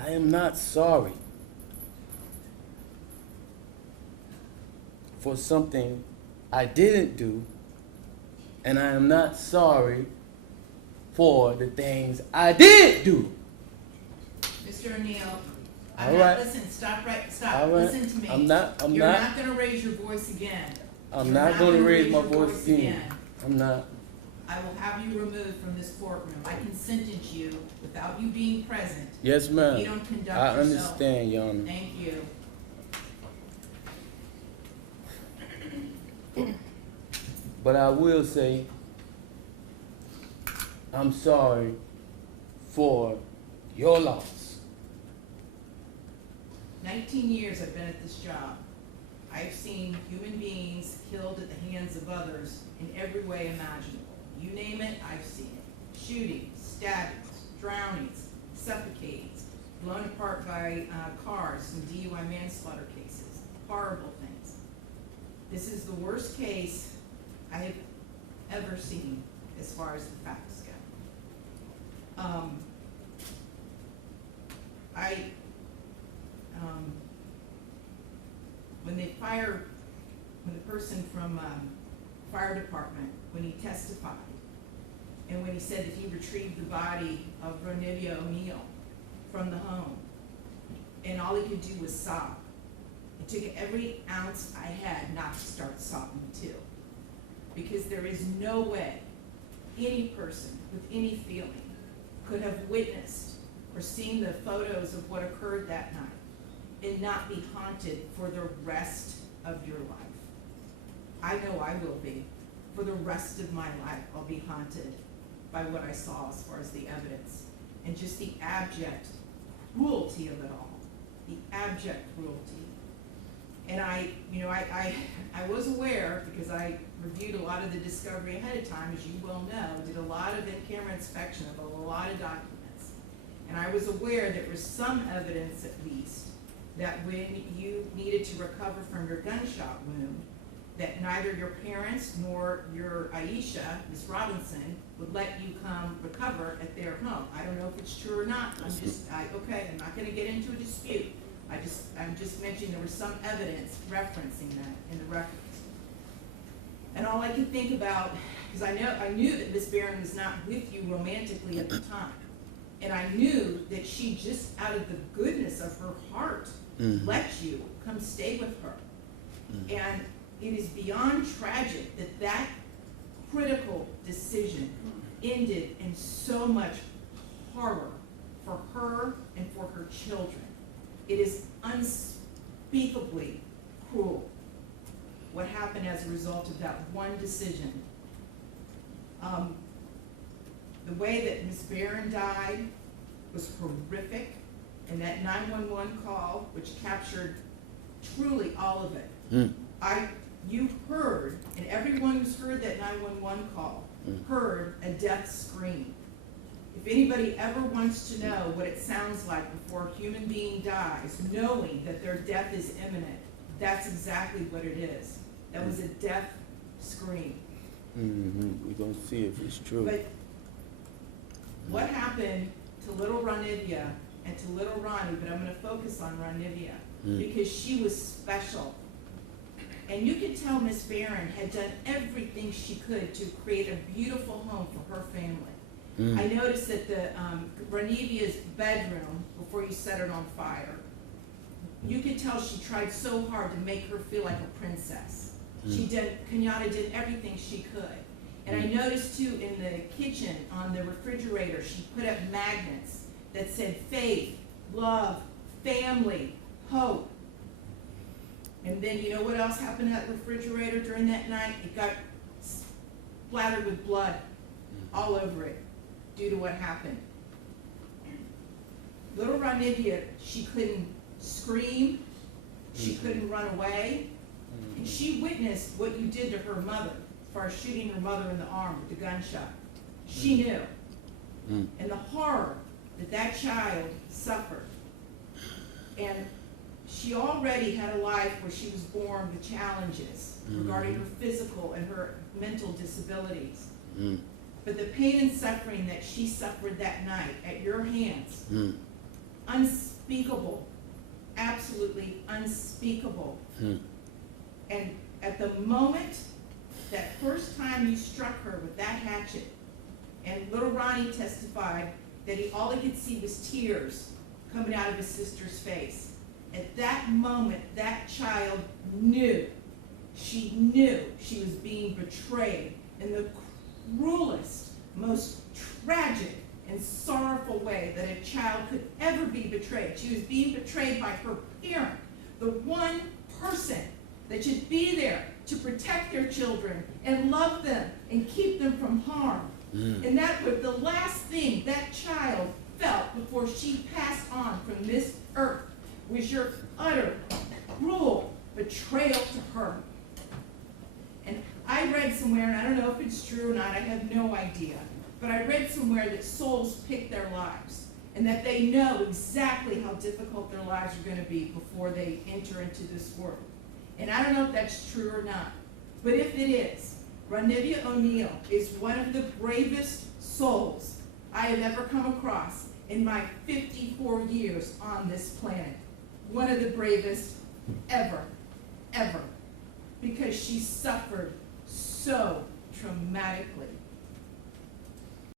I am not sorry for something I didn't do, and I am not sorry for the things I did do. Mr. O'Neill, All right. listen, stop, All right. listen to me. I'm not You're not gonna raise your voice again. I'm You're not going to raise my your voice again. I'm not. I will have you removed from this courtroom. I can sentence you without you being present. Yes, ma'am. You don't conduct I yourself. understand, Your Honor. Thank you. But I will say, I'm sorry for your loss. 19 years I've been at this job. I've seen human beings killed at the hands of others in every way imaginable. You name it, I've seen it. Shootings, stabbings, drownings, suffocatings, blown apart by cars in DUI manslaughter cases. Horrible things. This is the worst case I have ever seen as far as the facts go. When the person from fire department, when he testified, and when he said that he retrieved the body of Ronivia O'Neill from the home, and all he could do was sob. It took every ounce I had not to start sobbing too. Because there is no way any person with any feeling could have witnessed or seen the photos of what occurred that night and not be haunted for the rest of your life. I know I will be. For the rest of my life, I'll be haunted by what I saw as far as the evidence and just the abject cruelty of it all. The abject cruelty. And I was aware, because I reviewed a lot of the discovery ahead of time, as you well know, did a lot of in-camera inspection of a lot of documents. And I was aware there was some evidence, at least, that when you needed to recover from your gunshot wound, that neither your parents nor your Aisha, Ms. Robinson, would let you come recover at their home. I don't know if it's true or not. I'm not gonna get into a dispute. I'm just mentioning there was some evidence referencing that in the records. And all I could think about, because I knew that Miss Barron was not with you romantically at the time. And I knew that she just out of the goodness of her heart let you come stay with her. And it is beyond tragic that that critical decision ended in so much horror for her and for her children. It is unspeakably cruel what happened as a result of that one decision. The way that Ms. Barron died was horrific, and that 911 call, which captured truly all of it. You heard, and everyone who's heard that 911 call heard a death scream. If anybody ever wants to know what it sounds like before a human being dies, knowing that their death is imminent, that's exactly what it is. That was a death scream. We're going to see if it's true. But what happened to little Ronivia and to little Ronnie, but I'm going to focus on Ronivia, because she was special. And you could tell Miss Barron had done everything she could to create a beautiful home for her family. I noticed that the Ronivia's bedroom, before you set it on fire, you could tell she tried so hard to make her feel like a princess. Kenyatta did everything she could. And I noticed too in the kitchen, on the refrigerator, she put up magnets that said faith, love, family, hope. And then you know what else happened to that refrigerator during that night? It got splattered with blood all over it due to what happened. Little Ronivia, she couldn't scream, she couldn't run away, and she witnessed what you did to her mother as far as shooting her mother in the arm with the gunshot. She knew. And the horror that that child suffered. And she already had a life where she was born with challenges regarding her physical and her mental disabilities. But the pain and suffering that she suffered that night at your hands, unspeakable, absolutely unspeakable. And at the moment, that first time you struck her with that hatchet, and little Ronnie testified that all he could see was tears coming out of his sister's face. At that moment, that child knew she was being betrayed in the cruelest, most tragic and sorrowful way that a child could ever be betrayed. She was being betrayed by her parent, the one person that should be there to protect their children and love them and keep them from harm. And that was the last thing that child felt before she passed on from this earth, was your utter, cruel betrayal to her. And I read somewhere, and I don't know if it's true or not, I have no idea, but I read somewhere that souls pick their lives, and that they know exactly how difficult their lives are going to be before they enter into this world. And I don't know if that's true or not, but if it is, Ronivia O'Neal is one of the bravest souls I have ever come across in my 54 years on this planet. One of the bravest ever, ever, because she suffered so traumatically.